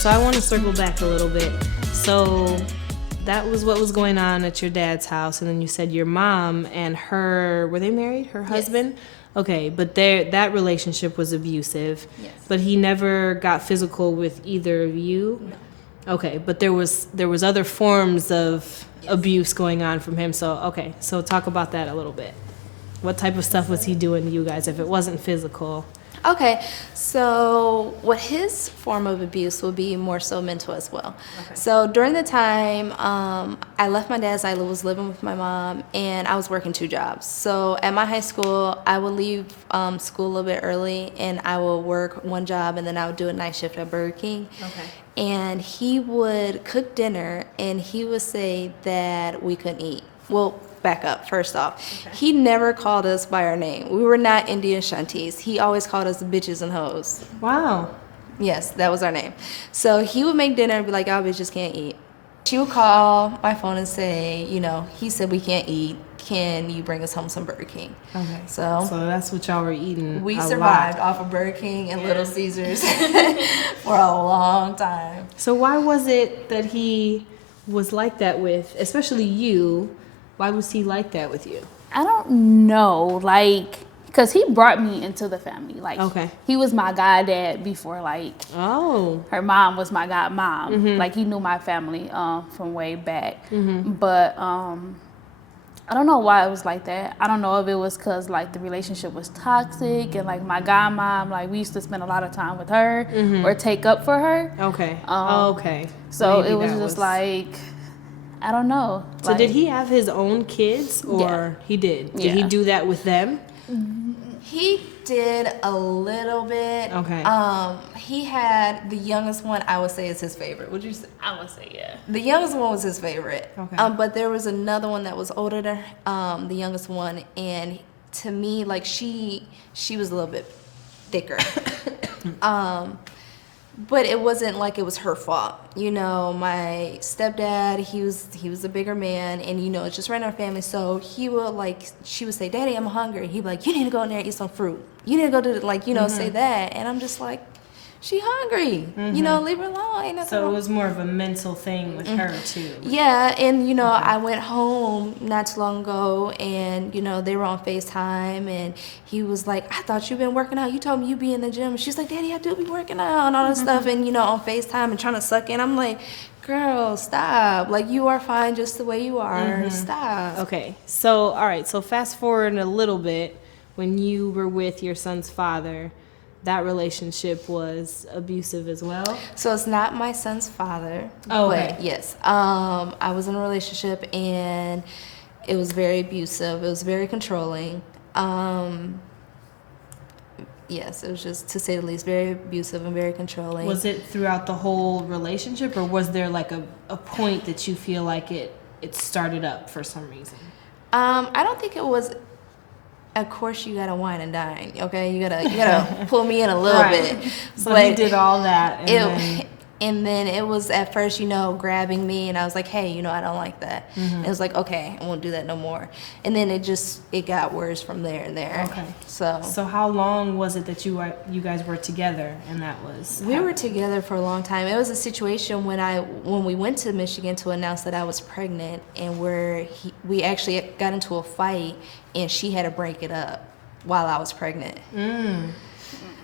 so I want to circle back a little bit. So that was what was going on at your dad's house, and then you said your mom and her, were they married? Her husband? Yes. Okay, but that relationship was abusive. Yes. But he never got physical with either of you? No. Okay, but there was other forms of Yes. abuse going on from him. So, okay, so talk about that a little bit. What type of stuff was he doing to you guys if it wasn't physical? Okay, so what his form of abuse would be more so mental as well. Okay. So during the time I left my dad's, I was living with my mom, and I was working 2 jobs. So at my high school, I would leave school a little bit early, and I would work 1 job, and then I would do a night shift at Burger King. Okay. And he would cook dinner, and he would say that we couldn't eat. Well, back up, first off. Okay. He never called us by our name. We were not Indian shanties. He always called us bitches and hoes. Wow. Yes, that was our name. So he would make dinner and be like, y'all bitches can't eat. She would call my phone and say, he said we can't eat. Can you bring us home some Burger King? Okay. So that's what y'all were eating. we a survived lot. off of Burger King and Little Caesars for a long time. So why was it that he was like that with, especially you? Why was he like that with you? I don't know, because he brought me into the family. Okay. He was my goddad before, Oh. her mom was my godmom. Mm-hmm. He knew my family from way back. But I don't know why it was like that. I don't know if it was because, the relationship was toxic and, my godmom, we used to spend a lot of time with her or take up for her. Okay. Okay. So Maybe it was that just I don't know. So did he have his own kids, or Yeah. he did? Did he Yeah. do that with them? He did a little bit. Okay. He had the youngest one, I would say, is his favorite. Would you say? I would say, yeah. The youngest one was his favorite. Okay. But there was another one that was older than the youngest one, and to me, she was a little bit thicker. But it wasn't like it was her fault. My stepdad, he was a bigger man, and it's just right in our family. So he would she would say, "Daddy, I'm hungry." He'd be like, "You need to go in there and eat some fruit. You need to go to say that." And I'm just like, she hungry. Leave her alone. Ain't nothing So it wrong. was more of a mental thing with her too. Yeah, and I went home not too long ago, and they were on FaceTime, and he was like, "I thought you've been working out. You told me you be in the gym." She's like, "Daddy, I do be working out and all this stuff," and on FaceTime and trying to suck in. I'm like, "Girl, stop. You are fine just the way you are. Stop." Okay. So all right. So fast forward a little bit, when you were with your son's father, that relationship was abusive as well. So it's not my son's father. Oh, okay. But yes, I was in a relationship, and it was very abusive. It was very controlling. Yes, it was just, to say the least, very abusive and very controlling. Was it throughout the whole relationship, or was there a point that you feel like it started up for some reason? I don't think it was. Of course, you gotta wine and dine. Okay, you gotta pull me in a little Right. bit. So But he did all that, and then it was at first, grabbing me, and I was like, "Hey, I don't like that." And it was like, "Okay, I won't do that no more." And then it got worse from there and there. Okay. So how long was it that you guys were together, and that was? we were together for a long time. It was a situation when we went to Michigan to announce that I was pregnant, and we actually got into a fight, and she had to break it up while I was pregnant.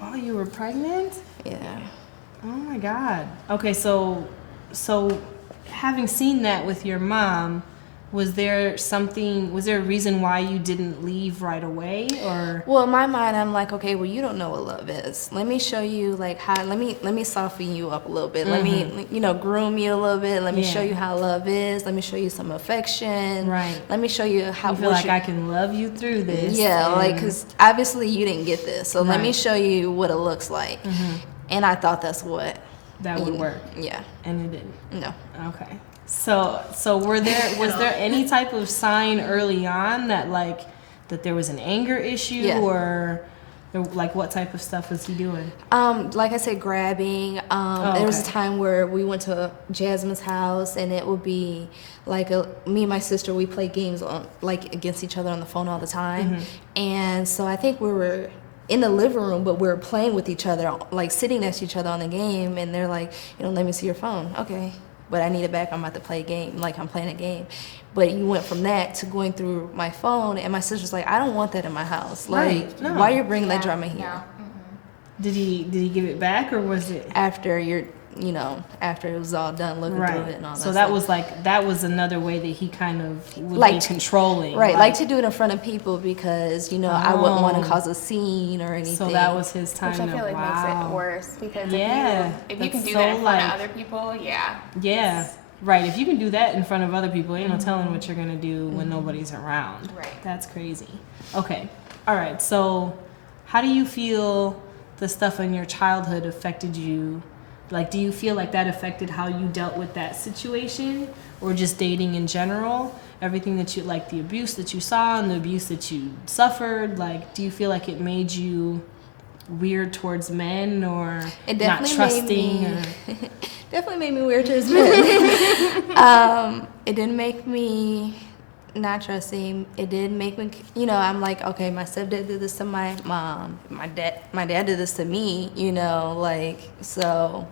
Oh, you were pregnant? Yeah. Oh my God. Okay, so having seen that with your mom, was there a reason why you didn't leave right away, or? Well, in my mind, I'm like, okay, well, you don't know what love is. Let me show you, how, let me soften you up a little bit. Let me, groom you a little bit. Let me show you how love is. Let me show you some affection. Right. Let me show you how. You feel like I can love you through this. Yeah, and- because obviously you didn't get this. So let me Right. show you what it looks like. And I thought that's what. that would work, Yeah. and it didn't. No. Okay. So was there any type of sign early on that that there was an anger issue, Yeah. or what type of stuff was he doing? Like I said, grabbing. There was a okay. time where we went to Jasmine's house, and it would be me and my sister, we play games on against each other on the phone all the time. And so I think we were in the living room, but we're playing with each other, like sitting next to each other on the game, and they're like, let me see your phone. Okay, but I need it back. I'm about to play a game, like I'm playing a game. But you went from that to going through my phone, and my sister's like, I don't want that in my house. Like, Right. No. why you're bringing that drama here? No. Did he give it back, or was it? After after it was all done, looking through it and all that. So that stuff. was another way that he kind of would Like be controlling. Right, like to do it in front of people because, I wouldn't want Oh. to cause a scene or anything. So that was his time. Which I feel like makes wow. it worse because Yeah, if you can that's do so, that in front like- of other people, yeah. Yeah, right. If you can do that in front of other people, ain't no telling what you're gonna do when nobody's around. Right. That's crazy. Okay. All right. So, how do you feel the stuff in your childhood affected you? Like, do you feel like that affected how you dealt with that situation, or just dating in general? Everything that you like, the abuse that you saw and the abuse that you suffered. Like, do you feel like it made you weird towards men, or It not definitely trusting? made me, Or definitely made me weird towards men. It didn't make me not trusting. It did make me, I'm like, okay, my stepdad did this to my mom. My dad did this to me, so.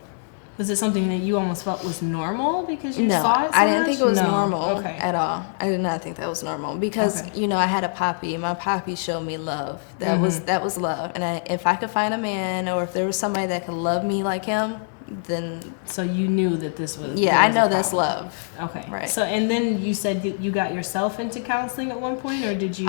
was it something that you almost felt was normal because you No, saw it so I didn't much? think it was No. normal Okay. at all. I did not think that was normal because Okay. I had a poppy. My poppy showed me love. That Mm-hmm. was love. And if I could find a man, or if there was somebody that could love me like him, then So you knew that this was. yeah, there I was a know that's problem. love. Okay. Right. So and then you said that you got yourself into counseling at one point, or did you?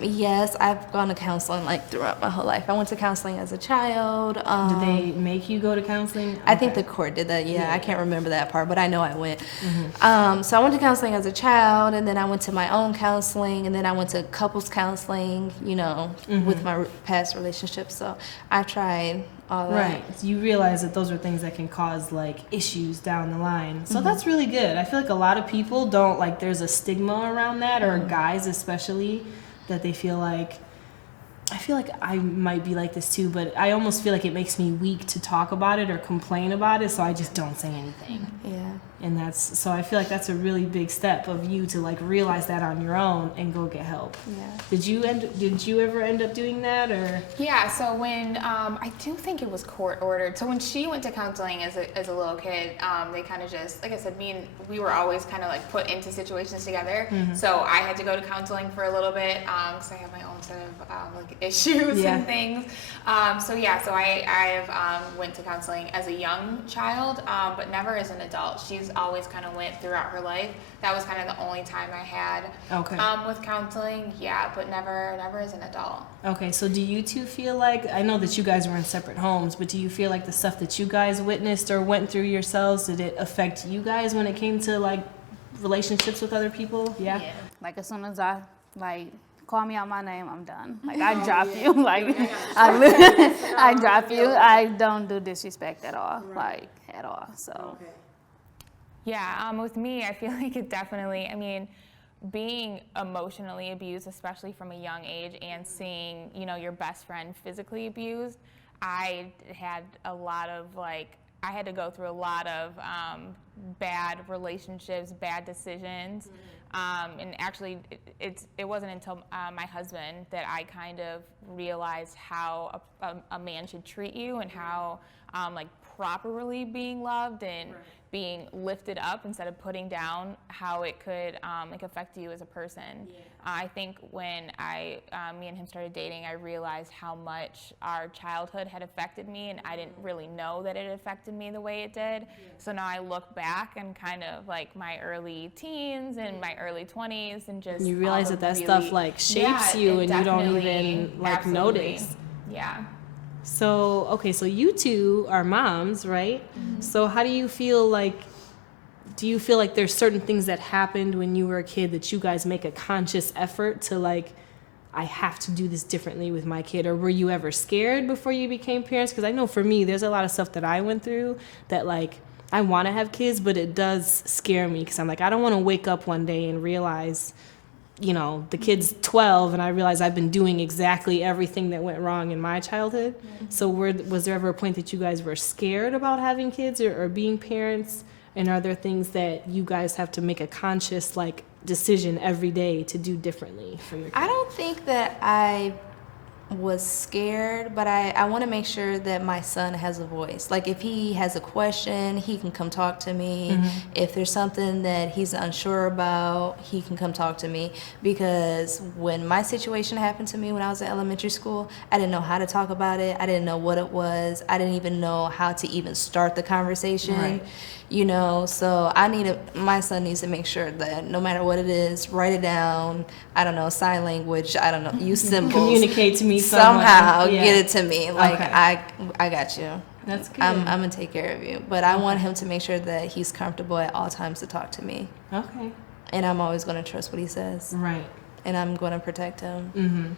Yes, I've gone to counseling like throughout my whole life. I went to counseling as a child. Did they make you go to counseling? I think the Okay. court did that. Yeah, Yeah. I can't remember that part, but I know I went. Mm-hmm. So I went to counseling as a child, and then I went to my own counseling, and then I went to couples counseling, Mm-hmm. with my past relationships. So I've tried all that. Right. So you realize that those are things that can cause like issues down the line. So that's really good. I feel like a lot of people don't like there's a stigma around that, or guys especially, that they feel like I feel like I might be like this too, but I almost feel like it makes me weak to talk about it or complain about it, so I just don't say anything. Yeah. And so I feel like that's a really big step of you to like realize that on your own and go get help. Yeah. Did you ever end up doing that, or? Yeah, so when, I do think it was court ordered. So when she went to counseling as a little kid, they kind of just, like I said, we were always kind of like put into situations together. So I had to go to counseling for a little bit, because I have my own set of like issues Yeah. and things. So I have went to counseling as a young child, but never as an adult. She's always kind of went throughout her life. That was kind of the only time I had Okay. with counseling. Yeah, but never as an adult. Okay, so do you two feel like, I know that you guys were in separate homes, but do you feel like the stuff that you guys witnessed or went through yourselves, did it affect you guys when it came to like relationships with other people? Yeah? Like as soon as I call me out my name, I'm done. Like I drop you. Like I drop you. I don't do disrespect at all. Like at all. So Yeah, with me, I feel like it definitely, being emotionally abused, especially from a young age, and seeing, your best friend physically abused, I had to go through a lot of bad relationships, bad decisions. And actually, it wasn't until my husband that I kind of realized how a man should treat you and how properly being loved and being lifted up instead of putting down, how it could affect you as a person. I think when me and him started dating, I realized how much our childhood had affected me, and I didn't really know that it affected me the way it did. So now I look back and kind of like my early teens and my early 20s, and just You realize all that the stuff really- like shapes you, it and you don't definitely- even like absolutely. notice. Yeah. So, okay, so you two are moms, right? So how do you feel like there's certain things that happened when you were a kid that you guys make a conscious effort to like, I have to do this differently with my kid? Or were you ever scared before you became parents? Because I know for me, there's a lot of stuff that I went through that like, I want to have kids, but it does scare me because I'm like, I don't want to wake up one day and realize, the kid's 12 and I realize I've been doing exactly everything that went wrong in my childhood. So was there ever a point that you guys were scared about having kids or being parents? And are there things that you guys have to make a conscious decision every day to do differently for your kids? I don't think that I was scared, but I want to make sure that my son has a voice. Like if he has a question, he can come talk to me. If there's something that he's unsure about, he can come talk to me. Because when my situation happened to me when I was in elementary school, I didn't know how to talk about it. I didn't know what it was. I didn't even know how to even start the conversation. Right. You know, so my son needs to make sure that no matter what it is, write it down. I don't know, sign language. I don't know, use symbols. Communicate to me somehow. Yeah. Get it to me. Like Okay. I got you. That's good. I'm gonna take care of you. But I want him to make sure that he's comfortable at all times to talk to me. Okay. And I'm always gonna trust what he says. Right. And I'm gonna protect him. Mm-hmm.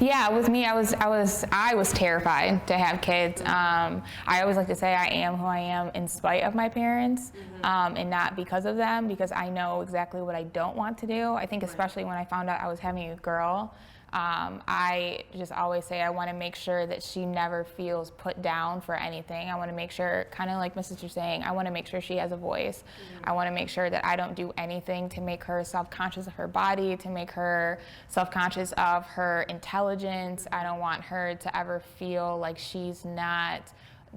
Yeah, with me, I was terrified to have kids. I always like to say I am who I am in spite of my parents, and not because of them, because I know exactly what I don't want to do. I think especially when I found out I was having a girl, I just always say I want to make sure that she never feels put down for anything. I want to make sure, kind of like Mrs. you're saying, I want to make sure she has a voice. I want to make sure that I don't do anything to make her self-conscious of her body, to make her self-conscious of her intelligence. I don't want her to ever feel like she's not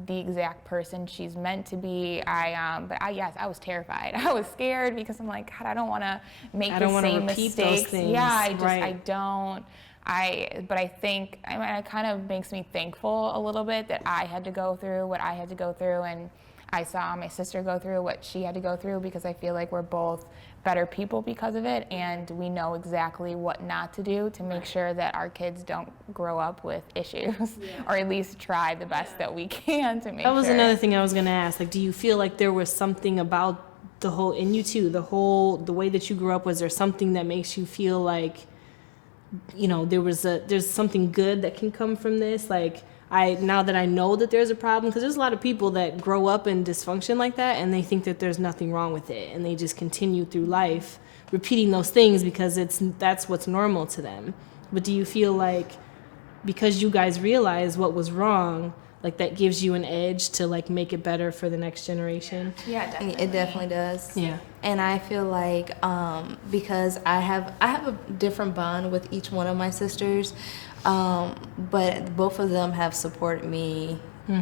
the exact person she's meant to be. Yes, I was terrified. I was scared because I'm like, God, I don't want to make the same mistakes. Yeah, I don't. But I think, it kind of makes me thankful a little bit that I had to go through what I had to go through, and I saw my sister go through what she had to go through, because I feel like we're both better people because of it, and we know exactly what not to do to make sure that our kids don't grow up with issues, or at least try the best that we can to make sure. That was another thing I was gonna ask. Like, do you feel like there was something about the whole, in you too, the way that you grew up, was there something that makes you feel like, you know, there's something good that can come from this? Like, now that I know that there's a problem, because there's a lot of people that grow up in dysfunction like that, and they think that there's nothing wrong with it, and they just continue through life repeating those things because that's what's normal to them. But do you feel like, because you guys realize what was wrong, like that gives you an edge to like make it better for the next generation? Yeah, definitely. It definitely does. Yeah. And I feel like because I have a different bond with each one of my sisters, but both of them have supported me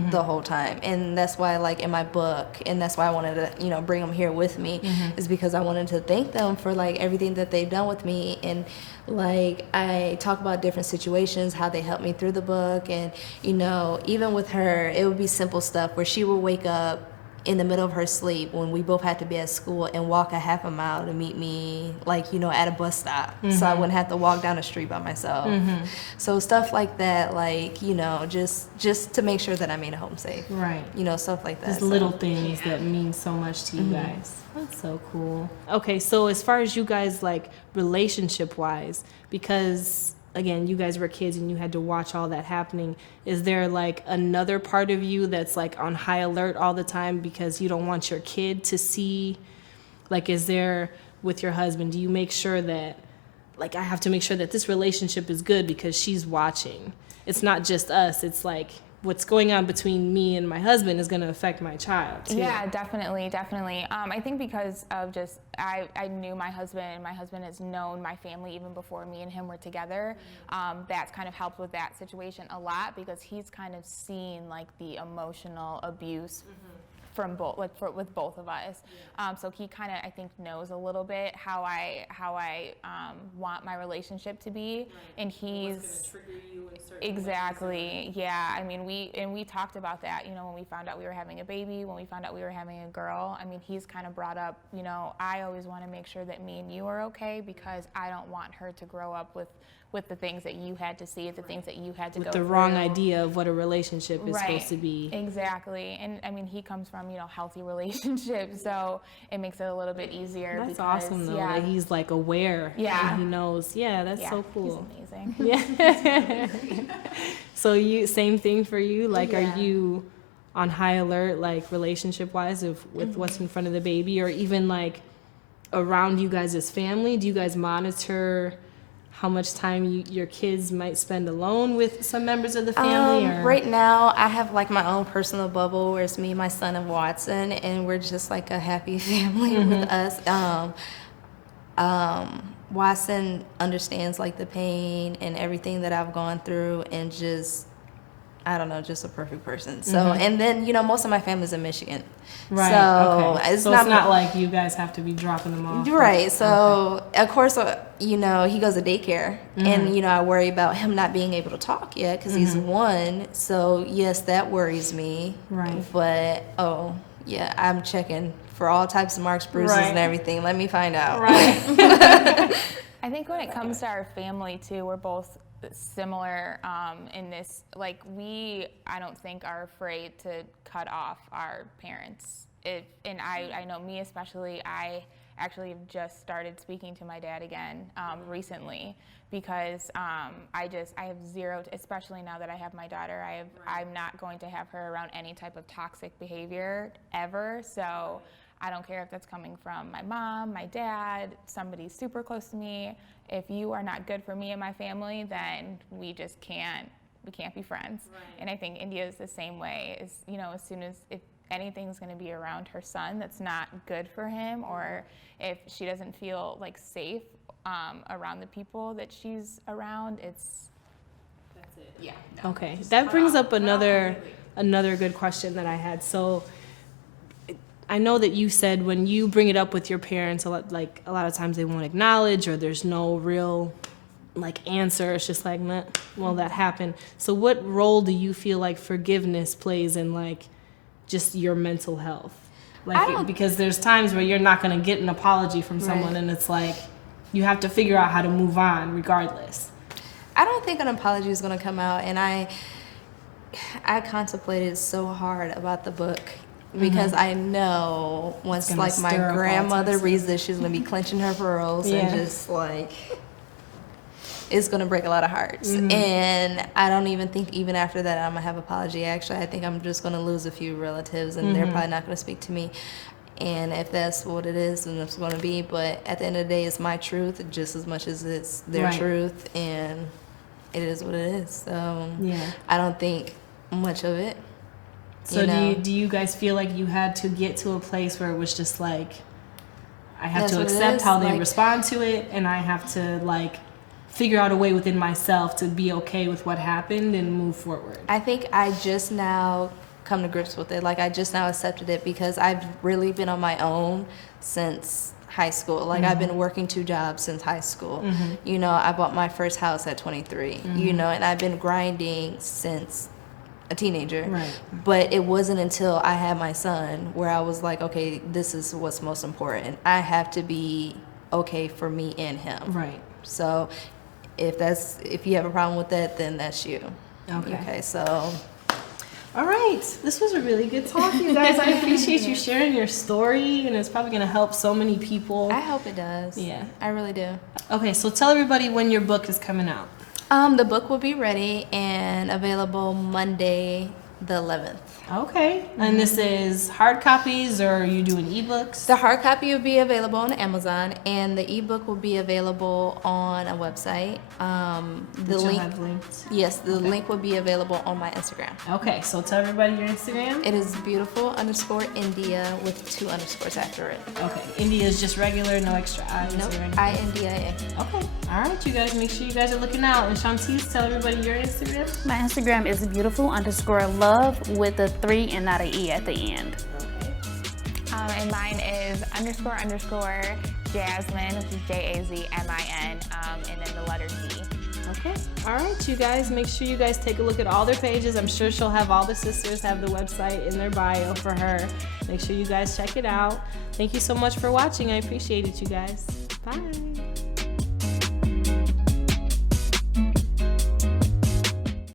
the whole time, and that's why, like in my book, and that's why I wanted to, bring them here with me, is because I wanted to thank them for like everything that they've done with me, and like I talk about different situations, how they helped me through the book, and even with her, it would be simple stuff where she would wake up in the middle of her sleep when we both had to be at school and walk a half a mile to meet me, like, at a bus stop. So I wouldn't have to walk down the street by myself. So stuff like that, like, just to make sure that I made it home safe. Right. Stuff like that. Just little things that mean so much to you guys. That's so cool. Okay, so as far as you guys, like, relationship-wise, because again, you guys were kids and you had to watch all that happening, is there like another part of you that's like on high alert all the time because you don't want your kid to see, like, is there, with your husband, do you make sure that, like, I have to make sure that this relationship is good because she's watching? It's not just us, it's like what's going on between me and my husband is going to affect my child too. Yeah, definitely. I think because of just, I knew my husband has known my family even before me and him were together. That's kind of helped with that situation a lot, because he's kind of seen like the emotional abuse from both, with both of us. So he kind of, I think, knows a little bit how I want my relationship to be, and he's What's gonna trigger you in certain exactly, yeah. I mean, we talked about that, when we found out we were having a baby, when we found out we were having a girl. I mean, he's kind of brought up, I always want to make sure that me and you are okay, because I don't want her to grow up with the things that you had to see, the things that you had to go with through. the wrong idea of what a relationship is supposed to be. Exactly. And I mean, he comes from, healthy relationships, so it makes it a little bit easier. That's because, awesome though, yeah, that he's like aware. Yeah. And he knows. Yeah, that's yeah, so cool. He's amazing. Yeah. So same thing for you? Like, Yeah. are you on high alert, like relationship wise, with what's in front of the baby, or even like around you guys as family? Do you guys monitor how much time your kids might spend alone with some members of the family? Or? Right now, I have like my own personal bubble where it's me, my son, and Watson, and we're just like a happy family with us. Watson understands like the pain and everything that I've gone through, and just, I don't know, just a perfect person. So, and then, you know, most of my family's in Michigan. Right. So okay. it's so not, it's not like you guys have to be dropping them off. right. So of course, you know, he goes to daycare, and you know, I worry about him not being able to talk yet because he's 1. So yes, that worries me. Right. But yeah, I'm checking for all types of marks, bruises, and everything. Let me find out. Right. I think when it comes to our family too, we're both similar in this. Like I don't think are afraid to cut off our parents. And I know me especially, I actually have just started speaking to my dad again recently because I have zero, especially now that I have my daughter, I'm not going to have her around any type of toxic behavior ever. So I don't care if that's coming from my mom, my dad, somebody super close to me. If you are not good for me and my family, then we can't be friends. Right. And I think India is the same way. Is, you know, as soon as if anything's going to be around her son that's not good for him, or if she doesn't feel like safe around the people that she's around, that's it. Yeah. No. Okay, that brings up another good question that I had. So I know that you said when you bring it up with your parents, a lot of times they won't acknowledge, or there's no real like answer. It's just like, meh, well, that happened. So what role do you feel like forgiveness plays in like just your mental health? Like, because there's times where you're not going to get an apology from someone, and it's like you have to figure out how to move on regardless. I don't think an apology is going to come out, and I contemplated so hard about the book. Because I know once like my grandmother reads this, she's gonna be clenching her pearls and just like it's gonna break a lot of hearts. And I don't even think even after that I'm gonna have an apology. Actually, I think I'm just gonna lose a few relatives, and they're probably not gonna speak to me. And if that's what it is, then it's gonna be. But at the end of the day, it's my truth just as much as it's their truth, and it is what it is. So I don't think much of it. So do you guys feel like you had to get to a place where it was just like, I have to accept how they respond to it, and I have to like figure out a way within myself to be okay with what happened and move forward? I think I just now come to grips with it. Like I just now accepted it because I've really been on my own since high school. Like I've been working 2 jobs since high school. You know, I bought my first house at 23, you know, and I've been grinding since a teenager. Right. But it wasn't until I had my son where I was like, okay, this is what's most important. I have to be okay for me and him. Right. So if you have a problem with that, then that's you. Okay, so all right, this was a really good talk, you guys. I appreciate you sharing your story, and it's probably going to help so many people. I hope it does. Yeah, I really do. Okay, so tell everybody when your book is coming out. The book will be ready and available Monday the 11th. Okay. And this is hard copies, or are you doing ebooks? The hard copy will be available on Amazon, and the ebook will be available on a website. The link have linked. Yes, the link will be available on my Instagram. Okay, so tell everybody your Instagram. It is beautiful_India with 2 underscores after it. Okay. India is just regular, no extra I's. Nope. INDIA. Okay. All right, you guys, make sure you guys are looking out. And Shantice, tell everybody your Instagram. My Instagram is beautiful_love with a 3 and not an E at the end. Okay. And mine is __ Jasmine, which is JAZMIN, and then the letter Z. Okay. All right, you guys, make sure you guys take a look at all their pages. I'm sure she'll have all the sisters have the website in their bio for her. Make sure you guys check it out. Thank you so much for watching. I appreciate it, you guys. Bye.